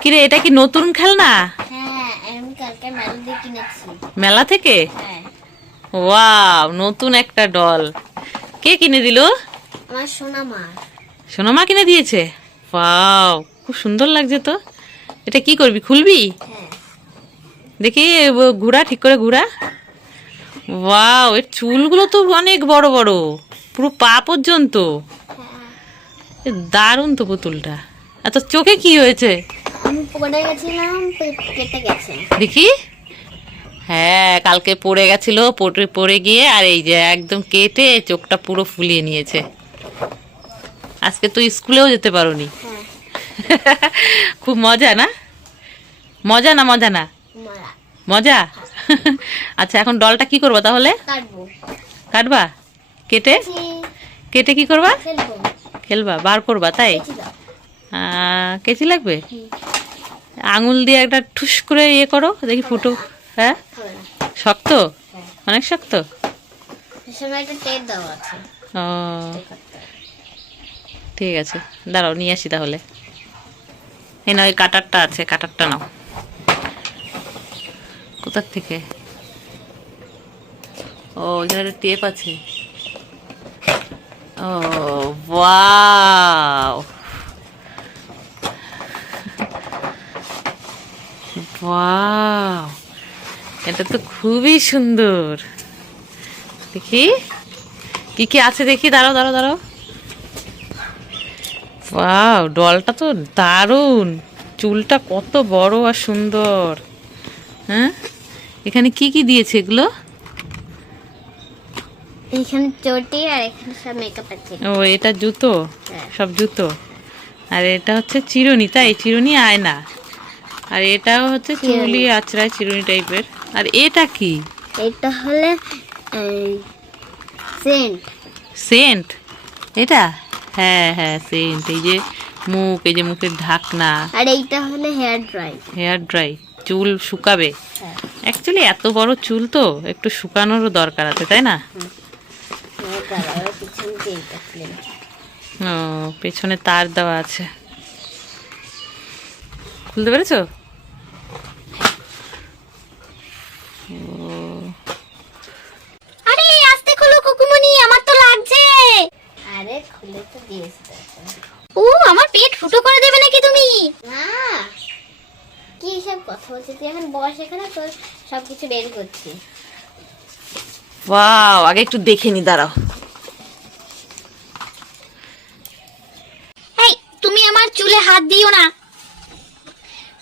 কিরে, এটা কি নতুন খেলনা? হ্যাঁ, আমি কালকে মেলা দিয়ে কিনেছি। মেলা থেকে? হ্যাঁ, ওয়াও, নতুন একটা ডল। কে কিনে দিল? আমার সোনা মা। সোনামা কিনে দিয়েছে। ওয়াও, খুব সুন্দর লাগছে তো। এটা কি করবি, খুলবি? হ্যাঁ, দেখি ঘুরা, ঠিক করে ঘুরা। ওয়াও, এর চুলগুলো তো অনেক বড় বড়, পুরো পা পর্যন্ত। এ দারুণ তো পুতুলটা। আচ্ছা, চোখে কি হয়েছে আমি পড়ে গেছিলাম, কেটে গেছে। দেখি। হ্যাঁ, কালকে পড়ে গেছিল, পড়ে গিয়ে আর এই যে একদম কেটে চোখটা পুরো ফুলিয়ে নিয়েছে। আজকে তো স্কুলেও যেতে পারোনি। হ্যাঁ, খুব মজা না? মজা না মজা না? মারা মজা। আচ্ছা, এখন ডলটা কি করবো তাহলে? কাটবো। কাটবা? কেটে কেটে কি করবা? ফেলবো। খেলবা, বার করবা তাই? কেচি দাও। কেচি লাগবে? হুম, আঙুল দিয়ে একটা ঠুস করে ইয়ে করো, দেখি ফুটো। হ্যাঁ, হবে না। শক্ত, হ্যাঁ, অনেক শক্ত। এর সময় একটা টেপ দেওয়া আছে। ও, টেপ করতে হবে। ঠিক আছে, দাঁড়াও নিয়ে আসি তাহলে। এই না, ওই কাটারটা আছে, কাটারটা নাও। কোথার থেকে? ও, এখানে টেপ আছে। ও, ওয়াও ওয়াও, এটা তো খুবই সুন্দর। দেখি কি কি আছে, দেখি। দাঁড়াও দাঁড়াও দাঁড়াও। ওয়াও, ডলটা তো দারুণ। চুলটা কত বড় আর সুন্দর। হ্যাঁ, এখানে কি কি দিয়েছে এগুলো? এইখানে চটি আর এখানে সব মেকআপ আছে। ও, এটা জুতো, হ্যাঁ, সব জুতো। আর এটা হচ্ছে চিরুনি, তাই? চিরুনি, আয়না। আর এটাও হচ্ছে চুলি আঁচড়ায়, চিরুনি টাইপের। আর এটা কি? এটা হলে সেন্ট। সেন্ট এটা? হ্যাঁ হ্যাঁ, সেন্ট। এই যে মুখ, এই যে মুখের ঢাকনা। আর এইটা হলে হেয়ার ড্রাই। হেয়ার ড্রাই, চুল শুকাবে। হ্যাঁ, অ্যাকচুয়ালি এত বড় চুল তো একটু শুকানোরও দরকার আছে, তাই না? পিছন দিয়ে এটা খুলে নাও। ও, পেছনে তার দেওয়া আছে। খুলতে পেরেছো? আরে আস্তে খোলো কুকুমনি, আমার তো লাগছে। আরে খুলে তো দিয়েছে। ও, আমার পেট ফুটো করে দেবে নাকি তুমি? না, কি সব কথা বলছিস তুই? এখন বস এখানে, তোর সবকিছু বের করছি। ওয়াও, আগে একটু দেখে নি, দাঁড়াও। এই, তুমি আমার চুলে হাত দিও না।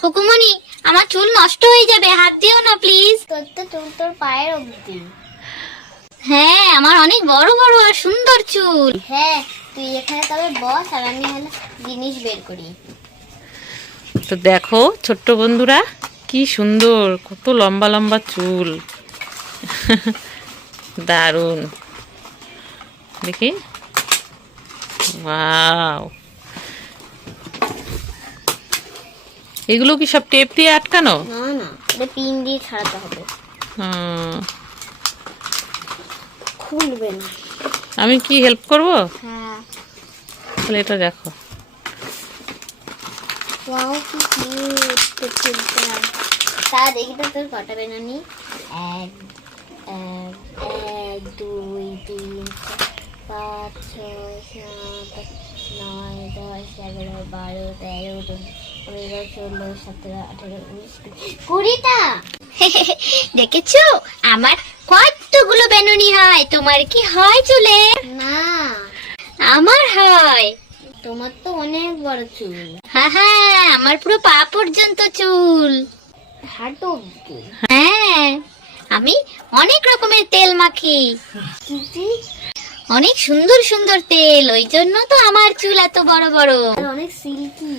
খুকুমনি, আমার চুল নষ্ট হয়ে যাবে, হাত দিও না প্লিজ। তোর তো চুল তোর পায়ের অবধি। হ্যাঁ, আমার অনেক বড় বড় আর সুন্দর চুল। হ্যাঁ, তুই এখানে তবে বস আর আমি হলে জিনিস বের করি। তো দেখো ছোট্ট বন্ধুরা, কি সুন্দর, কত লম্বা লম্বা চুল। দারুণ। দেখি। ওয়াও, এগুলো কি সব টেপ দিয়ে আটকানো? না না, এটা পিন দিয়ে ছাড়াতে হবে। হুম, খুলবে না। আমি কি হেল্প করব? হ্যাঁ। তাহলে এটা দেখো। ওয়াও, কি কিউট তো চুলটা। তা দেখি তো তোর কটা বেনানি। এক এক এক দুই তিন চার পাঁচ ছয় সাত নয় 10 11 12 13 14 15 16 17 18 19 20টা। দেখেছো আমার কতগুলো বেনুনি হয়? তোমার কি হয় চুলে? না, আমার হয়। তোমার তো অনেক বড় চুল। হ্যাঁ হ্যাঁ, আমার পুরো পা পর্যন্ত চুল, হাঁটু অবধি। হ্যাঁ, আমি অনেক রকমের তেল মাখি। অনেক সুন্দর সুন্দর তেল, ওই জন্য তো আমার চুল এত বড় বড়, অনেক সিল্কি।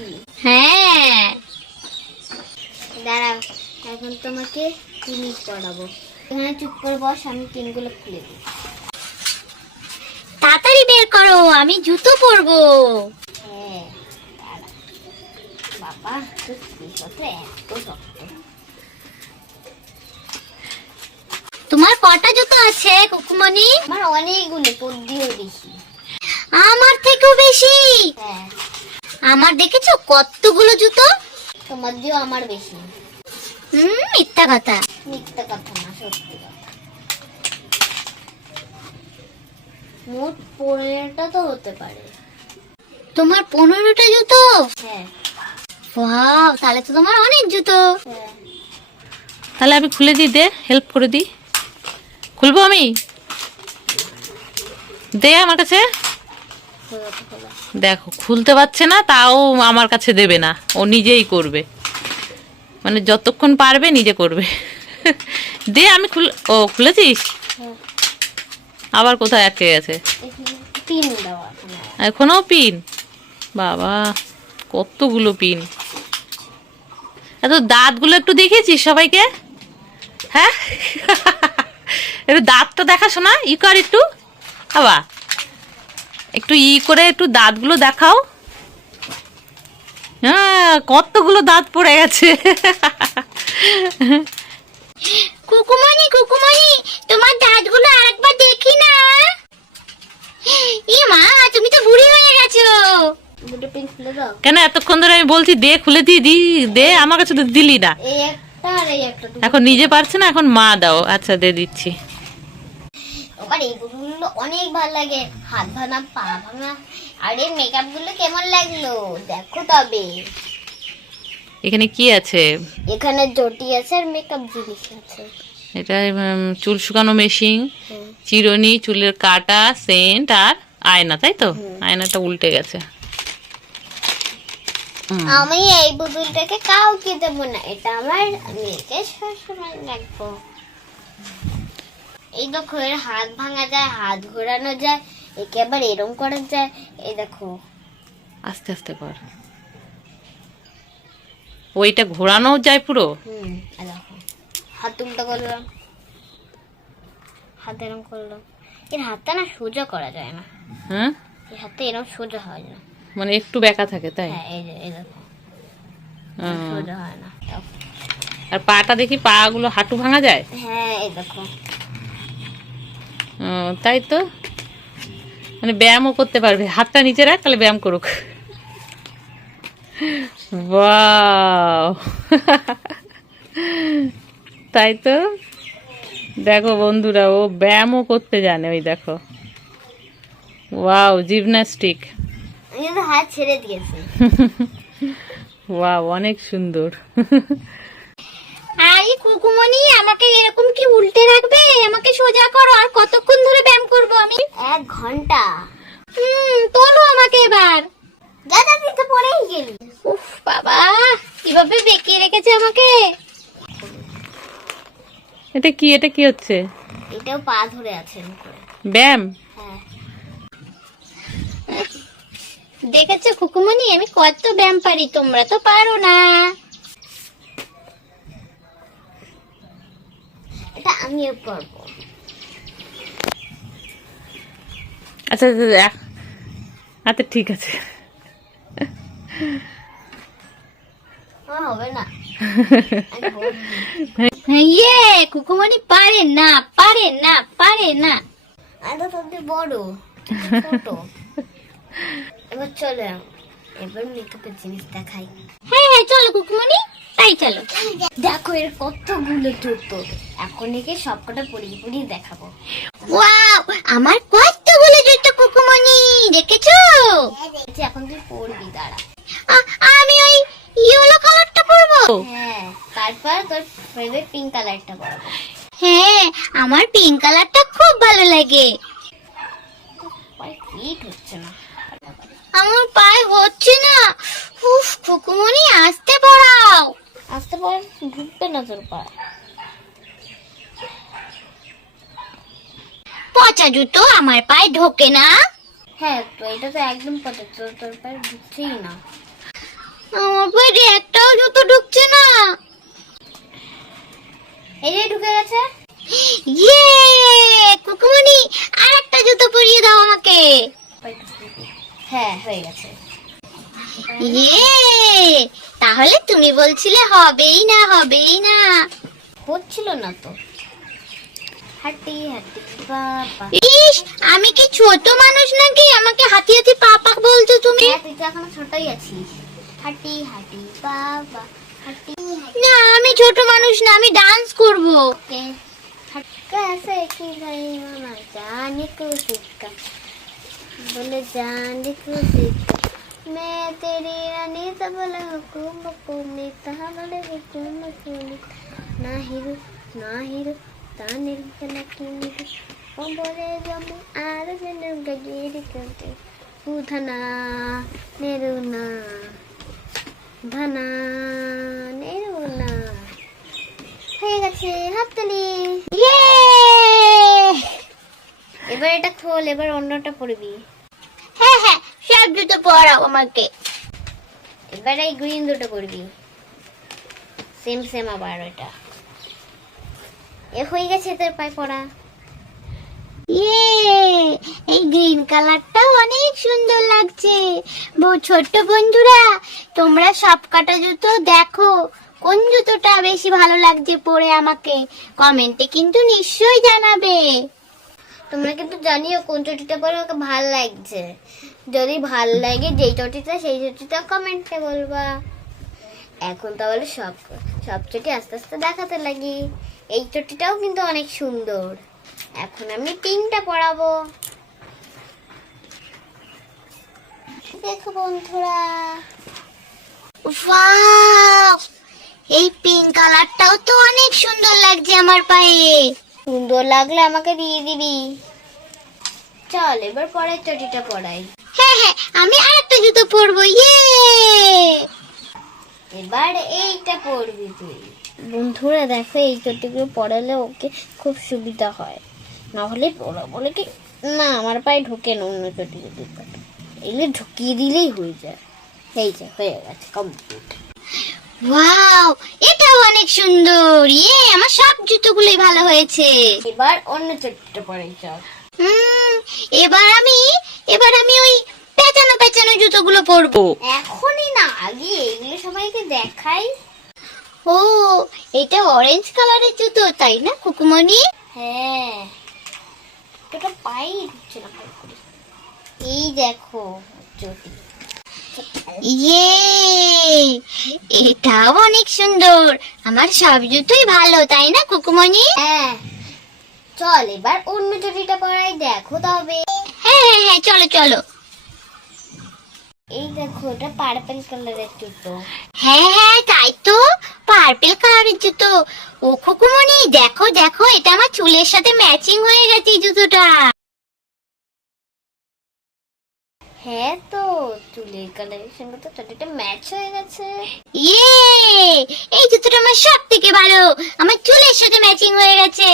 হ্যাঁ, দাঁড়াও, এখন তোমাকে জিনিস পড়াবো। এখানে চুপ করে বস, আমি পিনগুলো খুলে দিই। তাড়াতাড়ি বের করো, আমি জুতো পরবো। হ্যাঁ, দাঁড়া। বাবা, তোর জিনিসপত্র এত শক্ত। তোমার কটা জুতো আছে কুকুমনি? আমার অনেকগুলো, তোর দিয়েও বেশি। আমার থেকেও বেশি? হ্যাঁ। আমার দেখেছো কতগুলো জুতো? তোমার দিয়েও আমার বেশি। মিথ্যা কথা। মিথ্যা কথা না, সত্যি কথা। মোট 15টা তো হতে পারে। তোমার 15টা জুতো? হ্যাঁ। ওয়াও, তাহলে তো তোমার অনেক জুতো। হ্যাঁ। তাহলে আমি খুলে দিই, দে হেল্প করে দিই। খুলবো আমি? দে আমার কাছে। দেখো খুলতে পারছে না, তাও আমার কাছে দেবে না, ও নিজেই করবে, মানে যতক্ষণ পারবে নিজে করবে। দে আমি ও খুলেছিস? হ্যাঁ। আবার কোথায় আটকে গেছে? পিন দেওয়া এখানে। এখনো পিন? বাবা কতগুলো পিন! এত দাঁতগুলো একটু দেখিয়েছিস সবাইকে? হ্যাঁ, একটু দাঁতটা দেখা শোনা, ই কর একটু, বাবা একটু ই করে একটু দাঁতগুলো দেখাও। হ্যাঁ, কতগুলো দাঁত পড়ে গেছে। কুকুমনি কুকুমনি, তোমার দাঁতগুলো আরেকবার দেখি না। ই মা, তুমি তো বুড়ি হয়ে গেছো। দুটো পিন খুলে দাও। কেন এতক্ষণ ধরে আমি বলছি দে, খুলে দি, দে আমার কাছে তো দিলি না। এই একটা আর এই একটা। এখন নিজে পারছে না, এখন মা দাও। আচ্ছা দে দিচ্ছি। আবার এইগুলো অনেক ভালো লাগে, হাত ভাঙা পা ভাঙা। আর এই মেকআপ গুলো কেমন লাগলো দেখো তবে। এখানে কি আছে? এখানে জটি আছে আর মেকআপ জিনিস আছে। এটা চুল শুকানো মেশিন, হুম। চিরুনি, চুলের কাটা, সেন্ট আর আয়না, তাই তো? আয়নাটা উল্টে গেছে। আমি এই পুতুলটাকে কাউকে দেবো না, এটা আমার মেয়েকে সবসময় রাখবো। এই দেখো, এর হাত ভাঙা যায়, হাত ঘোরানো যায়, একে আবার এরম করা যায়। এই দেখো, আস্তে আস্তে কর। ওইটা ঘোরানো যায় পুরো? এই দেখো, হাত উল্টো করলাম, হাত এরম করলাম। এর হাতটা না সোজা করা যায় না। হ্যাঁ, এই হাতটা এরম সোজা হয় না। মানে একটু বেঁকা থাকে, তাই? হ্যাঁ, এই দেখো, হুম। সোজা হয় না। আর পাটা দেখি, পা গুলো হাঁটু ভাঙা যায়? হ্যাঁ, এই দেখো। তাই তো, মানে ব্যায়ামও করতে পারবে। হাতটা নিচে রাখ, তাহলে ব্যায়াম করুক। ওয়াও, তাই তো। দেখো বন্ধুরা, ও ব্যায়ামও করতে জানে, ওই দেখো। Wow, gymnastic. কিন্তু হাত ছেড়ে দিয়েছে। ওয়াও, অনেক সুন্দর। আরে কুকুমনি, আমাকে এরকম কি উল্টে রাখবে? আমাকে সোজা করো। আর কতক্ষণ ধরে ব্যায়াম করবো আমি? 1 ঘন্টা। তোলো আমাকে এবার। যা যা, তুই তো পড়েই গেলি। উফ বাবা, কিভাবে বেঁকিয়ে রেখেছে আমাকে। এটা কি? এটা কি হচ্ছে? এটাও পা ধরে আছে এরম করে। ব্যায়াম? হ্যাঁ। দেখেছো কুকুমনি, আমি কত ব্যায়াম পারি, তোমরা তো পারো না। এটা আমিও করবো। আচ্ছা আচ্ছা, ঠিক আছে। হবে না। ইয়ে, কুকুমনি পারে না, পারে না, পারে না। এটা তো বড়, ছোট। এবার চলো, এবার মেকআপের জিনিস দেখাই। হ্যাঁ হ্যাঁ, চলো কুকুমনি, তাই চলো। দেখো, এর কতগুলো জুতো। এখন একে সবকটা পরিয়ে পরিয়ে দেখাবো। ওয়াও, আমার কতগুলো জুতো কুকুমনি, দেখেছো? এখন তুই পরবি, দাঁড়া। আমি ওই ইয়েলো কালারটা পরবো। হ্যাঁ, তারপর তোর ফেভারিট পিঙ্ক কালারটা পরবো। হ্যাঁ, আমার পিঙ্ক কালারটা খুব ভালো লাগে। ফিট হচ্ছে না। আমার পায়ে হচ্ছে না। উফ, কুকুমনি আসতে পড়াও। আসতে পর ঢুকবে না তোর পা। পচা জুতো আমার পায়ে ঢোকে না। হ্যাঁ, তো এটা তো একদম পচা, তোর পায়ে ঢুকছেই না। আমার পায়ে একটাও জুতো ঢুকছে না। এই যে ঢুকে গেছে। ইয়ে, কুকুমনি আর একটা জুতো পরিয়ে দাও আমাকে। হ্যাঁ, হয়ে গেছে। ইয়ে, তাহলে তুমি বলছিলে হবেই না, হবেই না। হচ্ছিল না তো। হাঁটি হাঁটি বাবা। ইস, আমি কি ছোট মানুষ নাকি আমাকে হাতি হাতি পা পা বলছো তুমি? তুই তো এখনো ছোটই আছিস। হাঁটি হাঁটি বাবা হাঁটি না আমি ছোট মানুষ না, আমি ডান্স করব। के कैसे की गई मामा जाने को सिक्का बोले जाने को सिक्का मैं तेरी रानी सब बोले हुकुम हुकुम ने कहा बोले हुकुम हुकुम ना हीरो ताने लकी निक ओ बोले जब आर जन्म गजेरी करते उधना नेरुना धना नेरुना হয়ে গেছে হাততালি। ইয়ে এবার এটা খোল, এবার অন্যটা পরবি। হ্যাঁ হ্যাঁ, সব জুতো পরাও আমাকে। এবার এই গ্রিন দুটো পরবি, সেম সেম আবার ওটা। এ হয়ে গেছে তোর পায়ে পরা। ইয়ে এই গ্রিন কালারটা অনেক সুন্দর লাগছে। ছোট্ট বন্ধুরা, তোমরা সব কাটা জুতো দেখো, কোন জুতোটা বেশি ভালো লাগছে পরে আমাকে কমেন্টে কিন্তু নিশ্চয়ই জানাবে। তোমরা কিন্তু জানিও কোন চটিটা পরে আমাকে ভাল লাগছে। যদি ভাল লাগে যেই চটিটা সেই চটিটা কমেন্টে বলবা। এখন তাহলে সব চটি আস্তে আস্তে দেখাতে লাগি। এই চটিটাও কিন্তু অনেক সুন্দর। এখন আমি পিঙ্কটা পরাবো। দেখো বন্ধুরা, ওয়াও, এই পিঙ্ক কালারটাও তো অনেক সুন্দর লাগছে আমার পায়ে। সুন্দর লাগলে আমাকে দিয়ে দিবি। চল এবার পরের চটিটা পরাই। হ্যাঁ হ্যাঁ, আমি আরেকটা জুতো পরবো। ইয়ে এবার এইটা পরবি তুই। বন্ধুরা দেখো, এই চটিগুলো পরালে ওকে খুব সুবিধা হয়। না হলে পরা বলে কি না আমার পায়ে ঢোকে না অন্য চটিগুলো। এগুলো ঢুকিয়ে দিলেই হয়ে যায়। এই যে হয়ে গেছে কমপ্লিট। ওয়াও, এটাও অনেক সুন্দর। ইয়ে আমার সব জুতোগুলোই ভালো হয়েছে। এবার অন্য চটিটা পরাই চল। এবার আমি ওই পেঁচানো পেঁচানো জুতোগুলো পরবো। এখনই না, আগে এগুলো সবাইকে দেখাই। ও, এটা অরেঞ্জ কালারের জুতো তাই না কুকুমনি? হ্যাঁ, তোটা পাই হচ্ছে না ভালো করে। এই দেখো চটি। ইয়ে এটাও অনেক সুন্দর। আমার সব জুতোই ভালো তাই না কুকুমনি? হ্যাঁ, চল এবার অন্য চটিটা পরাই। দেখো তবে। হ্যাঁ হ্যাঁ হ্যাঁ, চলো চলো। এই দেখো, এটা পার্পল কালারের জুতো। হ্যাঁ হ্যাঁ, তাই তো, পার্পল কালারের জুতো। ও কুকুমনি, দেখো দেখো, এটা আমার চুলের সাথে ম্যাচিং হয়ে গেছে এই জুতোটা। হ্যাঁ তো, চুলের কালারের সঙ্গে তো চটিটা ম্যাচ হয়ে গেছে। ইয়ে এই জুতোটা আমার সব থেকে ভালো, আমার চুলের সাথে ম্যাচিং হয়ে গেছে।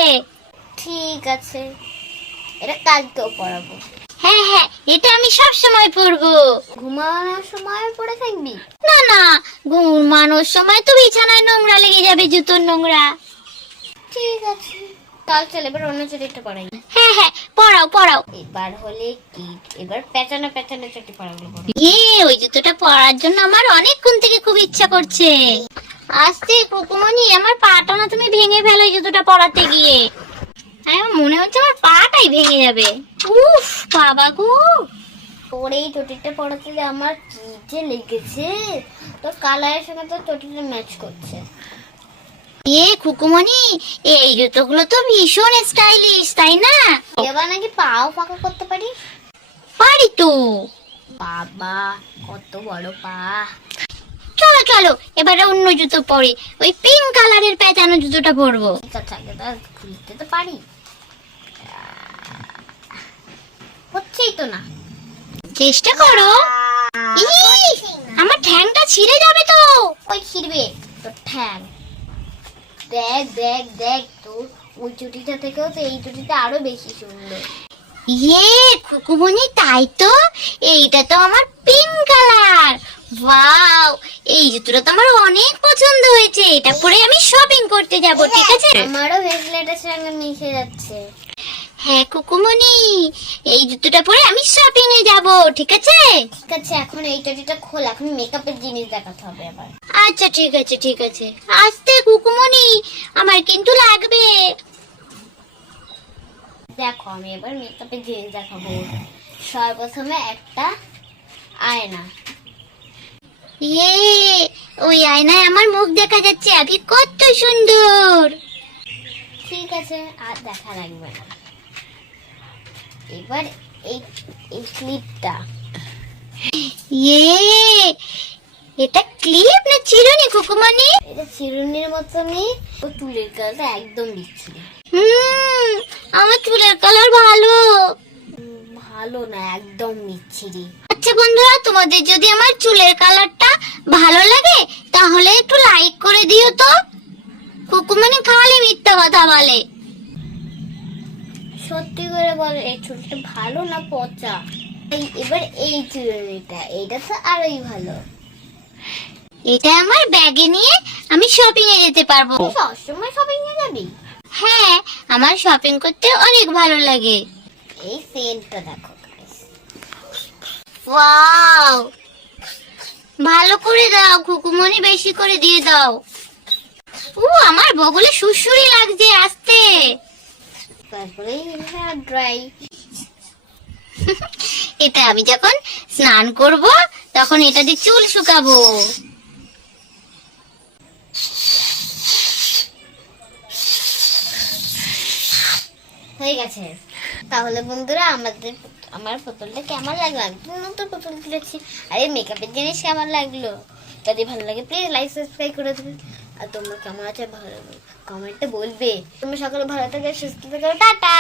ঠিক আছে, এটা কালকেও পরাবো। হ্যাঁ হ্যাঁ, এটা আমি সব সময় পরবো। ঘুমানোর সময় পরে থাকবি? না না, ঘুমানোর সময় তো বিছানায় নোংরা লেগে যাবে, জুতোর নোংরা। ঠিক আছে, কাল চল এবার অন্য চটিটা পরাই। হ্যাঁ হ্যাঁ, পরাও পরাও। এবার হলে কি, এবার পেঁচানো পেঁচানো চটি পরাগুলো পরাবো। ওই জুতোটা পরার জন্য আমার অনেকক্ষণ থেকে খুব ইচ্ছা করছে। আস্তে কুকুমনি, আমার পাটা না তুমি ভেঙে ফেলো এই জুতোটা পরাতে গিয়ে। আমার মনে হচ্ছে আমার পাটাই ভেঙে যাবে। উফ বাবা গো, তোর এই চটিটা পরাতে যে আমার কি যে লেগেছে। তোর কালারের সঙ্গে তোর চটিটা ম্যাচ করছে। কুকুমনি, এই জুতোগুলো তো ভীষণ স্টাইলিশ তাই না? এবার নাকি পাও ফাঁকা করতে পারিস? পারি তো। বাবা, কত বড় পা। চলো চলো, এবারে অন্য জুতো পরি, ওই পিঙ্ক কালারের পেঁচানো জুতোটা পরবো। ঠিক আছে, আগে তো খুলতে তো পারি। হচ্ছেই তো না। চেষ্টা করো। আমার ঠ্যাংটা ছিঁড়ে যাবে তো। ওই ছিড়বে তোর ঠ্যাং। দেখ দেখ দেখ, তোর ওই চুটিটা থেকেও তো এই চুটিটা আরো বেশি সুন্দর। কুকুমনি, তাই তো, এইটা তো আমার পিঙ্ক কালার। ওয়াও, এই জুতোটা তো আমার অনেক পছন্দ হয়েছে। এটা পরে আমি শপিং করতে যাব, ঠিক আছে? আমারও ভেসলেটের সঙ্গে মিশে যাচ্ছে। হ্যাঁ কুকুমনি, এই জুতোটা পরে আমি শপিং এ যাব, ঠিক আছে? ঠিক আছে, এখন এই চটিটা খোল, এখন মেকআপের জিনিস দেখাতে হবে আবার। আচ্ছা ঠিক আছে ঠিক আছে। আস্তে কুকুমনি, আমার কিন্তু লাগবে। দেখো, আমি এবার মেকআপের জিনিস দেখাবো। সর্বপ্রথমে একটা আয়না, ইয়ে, ওই আয়নায় আমার মুখ দেখা যাচ্ছে, আমি কত সুন্দর। ঠিক আছে, আর দেখা লাগবে না। এবার এই এই ক্লিপটা, ইয়ে, এটা ক্লিপ না চিরুনি কুকুমনি? এটা চিরুনির মতনই, ও চুলের কালারটা একদম বিচ্ছিরি। আমার চুলের কালার ভালো। ভালো না, একদম বিচ্ছিরি। আচ্ছা বন্ধুরা, তোমাদের যদি আমার চুলের কালারটা ভালো লাগে তাহলে একটু লাইক করে দিও তো। কুকুমনি খালি মিথ্যা কথা বলে। সত্যি করে বল, এই চুলটা ভালো না পচা? এবার এই চিরুনিটা, এইটা তো আরোই ভালো। এটা আমার ব্যাগে নিয়ে আমি শপিং এ যেতে পারবো। তুই সবসময় শপিং এ যাবি? হ্যাঁ, আমার শপিং করতে অনেক ভালো লাগে। এই সেন্টটা দেখো guys। ওয়াও, ভালো করে দাও কুকুমনি, বেশি করে দিয়ে দাও। আমার বগলে সুরসুরি লাগছে, আসতে। তারপরে হেয়ার ড্রাই। এটা আমি যখন স্নান করব তখন এটা দিয়ে চুল শুকাবো। হয়ে গেছে। তাহলে বন্ধুরা, আমার পুতুলটা কেমন লাগলো? আমি তো নতুন পুতুল কিনেছি। আর এই মেকআপের জিনিস কেমন লাগলো? যদি ভালো লাগে প্লিজ লাইক সাবস্ক্রাইব করে দেবে। আর তোমরা কেমন আছে ভালো কমেন্টে বলবে। তোমরা সকলে ভালো থাকবে, সুস্থ থাকবে, টাটা।